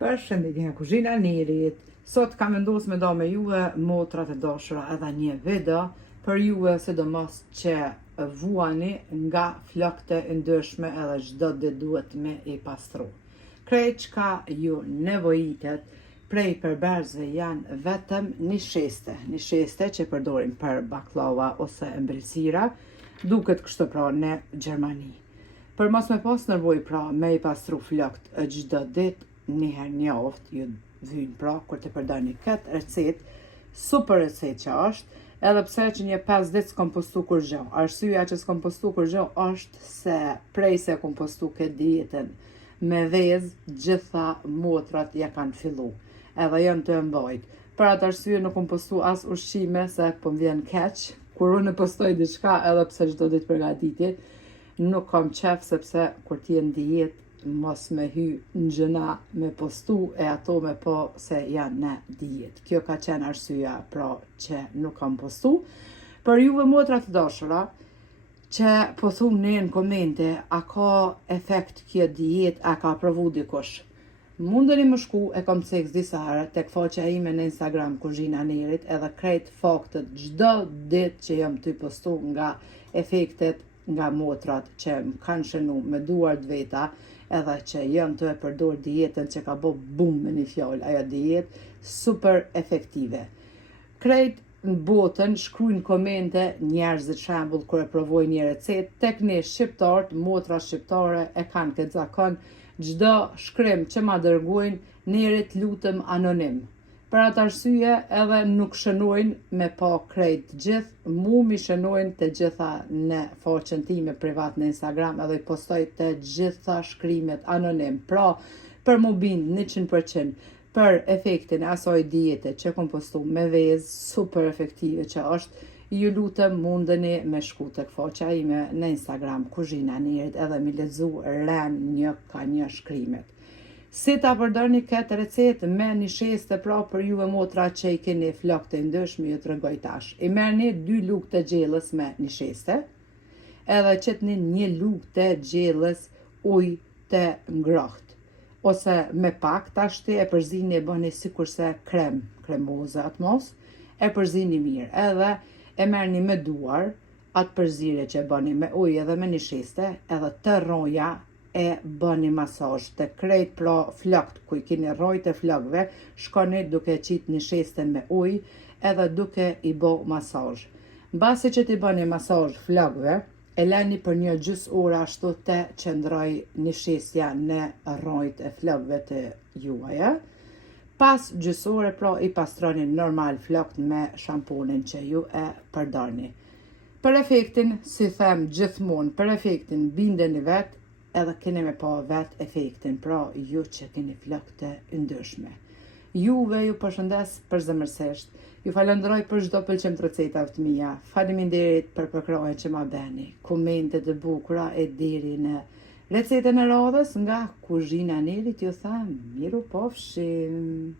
Përshëndetje nga kuzhina e Nerit. Sot kam vendosur me do me juve motrat e dashura edhe një video për juve, sidomos që vuani nga flokët e ndryshme edhe çdo ditë duhet me I pastru. Krejt çka ju nevojitet prej përberzve janë vetëm një sheste që përdorim për baklava ose embëlsira, duket kështu pra në Gjermani. Për mos me pas nevojë pra me I pastru flokët çdo ditë, njëherë një oftë ju vynë pra kur të përdoni këtë recet, super recet që është, edhe pse që një 5 ditë s'kom postu kur gjë. Arsyeja që s'kom postu kur gjë është se prej se kom postu këtë dietën me vezë, gjitha motrat ja kanë fillu, edhe janë të mbajt. Për atë arsye nuk kom postu as ushqime se po m'vjen keq, kur unë postoj diçka edhe pse çdo ditë përgatitje, nuk kam qef sepse kur ti në dietë mos me hy në gjëna me postu e ato me po se janë në dietë. Kjo ka qenë arsyeja pra që nuk kam postu. Për juve motrat të dashura që po thuni në komente, a ka efekt kjo dietë, a ka provu dikush? Mundeni më shku, e kam ceks disa herë tek faqja ime në Instagram Kuzhina e Nerit, edhe krejt faktet çdo ditë që jam ty postu nga efektet nga motrat që më kanë shënu me duart veta, edhe që janë të e përdor dietën që ka bo bum me një fjallë, ajo dietë super efektive. Krejt në botën shkrujnë komente njerëzit shembull kur e provojnë një recet, tek ne shqiptarët, motra shqiptare e kanë këtë zakon, çdo shkrim që ma dërgojnë, Nerit lutem anonim. Për atë arsye edhe nuk shënojnë me pa krejt gjithë, mu mi shënojnë të gjitha në faqen time privat në Instagram edhe I postoj të gjitha shkrimet anonim. Pra, për mu bind 100% për efektin e asoj diete që kom postu me vezë, super efektive që është, ju lutem mundeni me shku tek faqja ime në Instagram Kuzhina e Nerit edhe mi lexu ren një ka një shkrimet. Si ta përdorni këtë recet me një sheste pra për juve motra që I keni flokët e ndryshme, ju t'rregoj tash. I merrni 2 lugë të gjellës me një sheste, edhe qetni 1 lugë të gjellës ujë të ngrohtë, ose me pak tashti e përzini e bëni sikurse kremoze atë mos, e përzini mirë, edhe e merrni me duar atë përzire që e bëni me ujë edhe me një sheste, edhe të rroja e bëni masazh të krejt pra flokët ku I keni rrojt e flokëve, shkoni duke qit një sheste me ujë edhe duke I bo masazh. Mbasi që ti bëni masazh flokëve, e leni për një gjys ore ashtu të qëndroj një shestja në rrojt e flokëve të juaja. Pas gjys ore pra I pastroni normal flokët me shamponin që ju e përdorni. Për efektin, si them gjithmonë, për efektin bindeni vetë, edhe keni me pa vet efektin, pra ju që keni flokët e ndryshme. Juve ju përshëndes përzemërsisht, ju falenderoj për çdo pëlqim të recetave të mia, faleminderit për përkrahjen që ma beni, komentet e bukura e deri në recetën e radhës nga Kuzhina e Nerit, ju them miru pofshim.